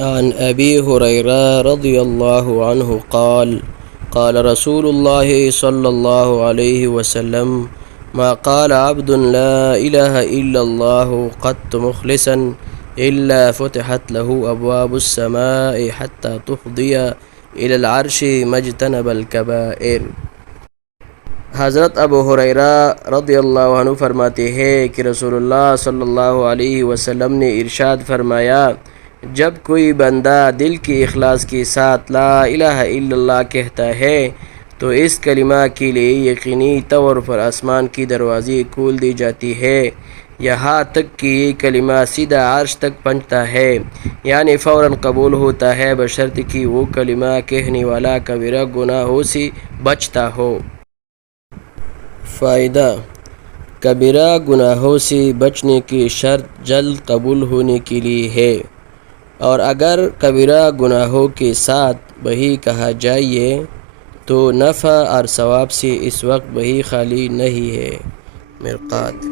عن أبي هريرة رضي الله عنه قال قال رسول الله صلى الله عليه وسلم ما قال عبد لا إله إلا الله قط مخلصا إلا فتحت له أبواب السماء حتى تفضي إلى العرش ما اجتنب الكبائر۔ حضرت ابو ہریرہ رضی اللہ عنہ فرماتے ہیں کہ رسول اللہ صلی اللہ علیہ وسلم نے ارشاد فرمایا، جب کوئی بندہ دل کی اخلاص کے ساتھ لا الہ الا اللہ کہتا ہے تو اس کلمہ کے لیے یقینی طور پر آسمان کی دروازے کھول دی جاتی ہے، یہاں تک کہ یہ کلمہ سیدھا عرش تک پہنچتا ہے، یعنی فوراً قبول ہوتا ہے، بشرط کہ وہ کلمہ کہنے والا کبیرہ گناہوں سے بچتا ہو۔ فائدہ: کبیرہ گناہوں سے بچنے کی شرط جلد قبول ہونے کے لیے ہے، اور اگر کبیرہ گناہوں کے ساتھ بہی کہا جائے تو نفع اور ثواب سے اس وقت بہی خالی نہیں ہے۔ مرقات۔